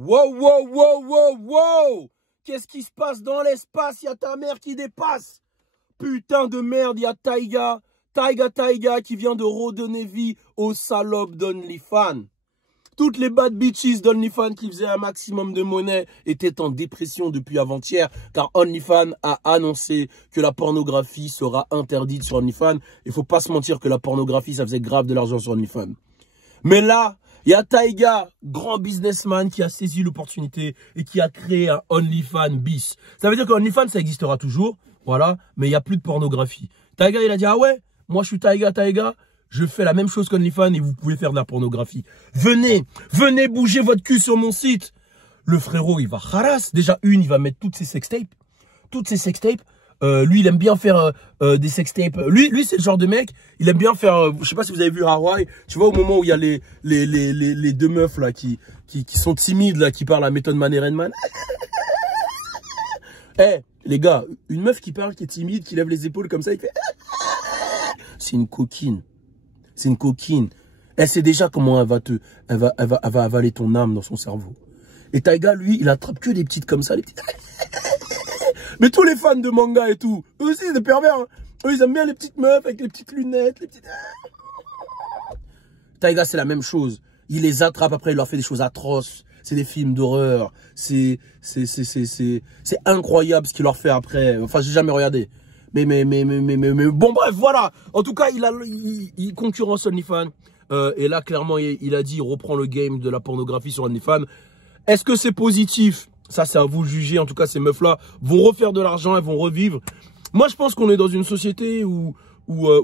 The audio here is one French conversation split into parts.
Wow, wow, wow, wow, wow! Qu'est-ce qui se passe dans l'espace? Il y a ta mère qui dépasse. Putain de merde, il y a Taiga qui vient de redonner vie aux salopes d'OnlyFans. Toutes les bad bitches d'OnlyFans qui faisaient un maximum de monnaie étaient en dépression depuis avant-hier, car OnlyFans a annoncé que la pornographie sera interdite sur OnlyFans. Il faut pas se mentir que la pornographie, ça faisait grave de l'argent sur OnlyFans. Mais là, il y a Taiga, grand businessman, qui a saisi l'opportunité et qui a créé un OnlyFans bis. Ça veut dire que OnlyFans, ça existera toujours, voilà, mais il n'y a plus de pornographie. Taiga, il a dit, ah ouais, moi je suis Taiga, je fais la même chose qu'OnlyFans et vous pouvez faire de la pornographie. Venez bouger votre cul sur mon site. Le frérot, il va harass. Déjà, il va mettre toutes ses sextapes. Lui, il aime bien faire des sextapes. Lui c'est le genre de mec, il aime bien faire, je sais pas si vous avez vu Hawaii, tu vois, au moment où il y a les deux meufs là qui sont timides, là, qui parlent à méthode Man et Redman. Eh, les gars, une meuf qui parle, qui est timide, qui lève les épaules comme ça, il fait... C'est une coquine. C'est une coquine. Elle sait déjà comment elle va avaler ton âme dans son cerveau. Et Taiga, lui, il attrape que des petites comme ça, les petites... Mais tous les fans de manga et tout, eux aussi, c'est des pervers. Hein. Eux, ils aiment bien les petites meufs avec les petites lunettes, les petites... Taiga, c'est la même chose. Il les attrape, après, il leur fait des choses atroces. C'est des films d'horreur. C'est incroyable ce qu'il leur fait après. Enfin, j'ai jamais regardé. Mais bon, bref, voilà. En tout cas, il concurrence OnlyFans. Et là, clairement, il a dit, il reprend le game de la pornographie sur OnlyFans. Est-ce que c'est positif? Ça, c'est à vous de juger. En tout cas, ces meufs-là vont refaire de l'argent, elles vont revivre. Moi, je pense qu'on est dans une société où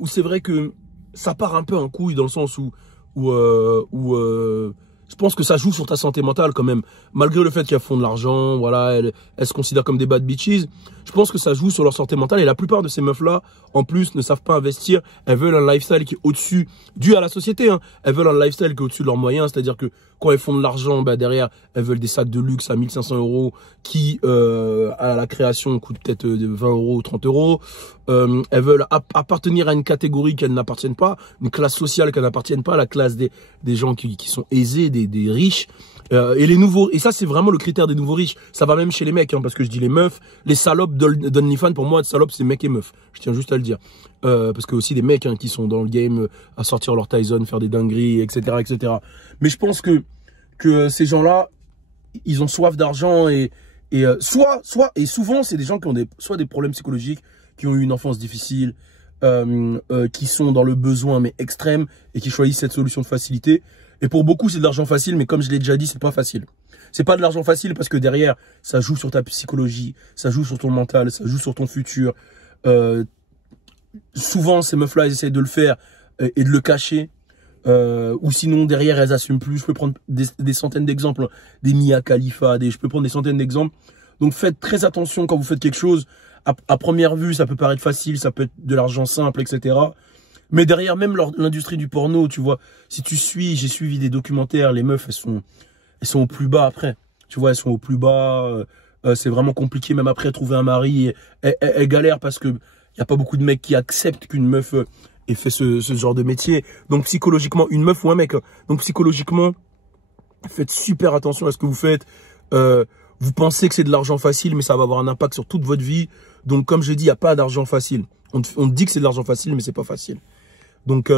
c'est vrai que ça part un peu en couille, dans le sens où je pense que ça joue sur ta santé mentale quand même. Malgré le fait qu'elles font de l'argent, voilà, elles se considèrent comme des bad bitches. Je pense que ça joue sur leur santé mentale. Et la plupart de ces meufs-là, en plus, ne savent pas investir. Elles veulent un lifestyle qui est au-dessus, dû à la société. Hein. Elles veulent un lifestyle qui est au-dessus de leurs moyens. C'est-à-dire que quand elles font de l'argent, bah, derrière, elles veulent des sacs de luxe à 1500 € qui, à la création, coûtent peut-être 20 € ou 30 €. Elles veulent appartenir à une catégorie qu'elles n'appartiennent pas, une classe sociale qu'elles n'appartiennent pas, la classe des gens qui sont aisés, des riches. Et les nouveaux, et ça c'est vraiment le critère des nouveaux riches. Ça va même chez les mecs, hein, parce que je dis les meufs, les salopes d'OnlyFans, pour moi, salopes c'est mecs et meufs. Je tiens juste à le dire. Parce que aussi des mecs hein, qui sont dans le game à sortir leur Tyson, faire des dingueries, etc., etc. Mais je pense que ces gens-là, ils ont soif d'argent et souvent c'est des gens qui ont soit des problèmes psychologiques, qui ont eu une enfance difficile, qui sont dans le besoin mais extrême et qui choisissent cette solution de facilité. Et pour beaucoup, c'est de l'argent facile, mais comme je l'ai déjà dit, c'est pas facile. C'est pas de l'argent facile parce que derrière, ça joue sur ta psychologie, ça joue sur ton mental, ça joue sur ton futur. Souvent, ces meufs-là, elles essayent de le faire et de le cacher. Ou sinon, derrière, elles assument plus. Je peux prendre des centaines d'exemples, des Mia Khalifa, je peux prendre des centaines d'exemples. Donc, faites très attention quand vous faites quelque chose. À première vue, ça peut paraître facile, ça peut être de l'argent simple, etc. Mais derrière même l'industrie du porno, tu vois, si j'ai suivi des documentaires, les meufs, elles sont au plus bas après. Tu vois, elles sont au plus bas, c'est vraiment compliqué, même après trouver un mari, elles galèrent parce que y a pas beaucoup de mecs qui acceptent qu'une meuf ait fait ce genre de métier. Donc psychologiquement, une meuf ou un mec, donc psychologiquement, faites super attention à ce que vous faites. Vous pensez que c'est de l'argent facile, mais ça va avoir un impact sur toute votre vie. Donc comme je dis, il n'y a pas d'argent facile. On dit que c'est de l'argent facile, mais c'est pas facile. Donc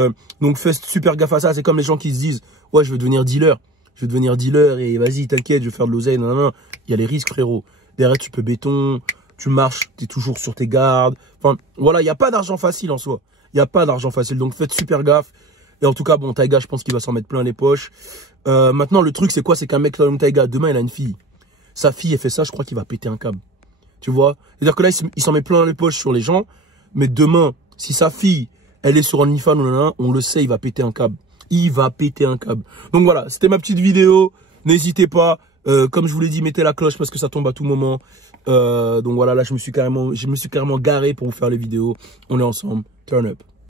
faites super gaffe à ça. C'est comme les gens qui se disent, ouais, je vais devenir dealer. Je vais devenir dealer et vas-y, t'inquiète, je vais faire de l'oseille. Non. Il y a les risques, frérot. Derrière, tu peux béton, tu marches, tu es toujours sur tes gardes. Enfin, voilà, il n'y a pas d'argent facile en soi. Il n'y a pas d'argent facile. Donc faites super gaffe. Et en tout cas, bon, Taiga, je pense qu'il va s'en mettre plein les poches. Maintenant, le truc, c'est quoi? C'est qu'un mec comme Taiga, demain, il a une fille. Sa fille, elle fait ça, je crois qu'il va péter un câble. Tu vois? C'est-à-dire que là, il s'en met plein les poches sur les gens. Mais demain, si sa fille, elle est sur OnlyFans, on le sait, il va péter un câble. Il va péter un câble. Donc voilà, c'était ma petite vidéo. N'hésitez pas. Comme je vous l'ai dit, mettez la cloche parce que ça tombe à tout moment. Donc voilà, là, je me suis carrément garé pour vous faire les vidéos. On est ensemble. Turn up.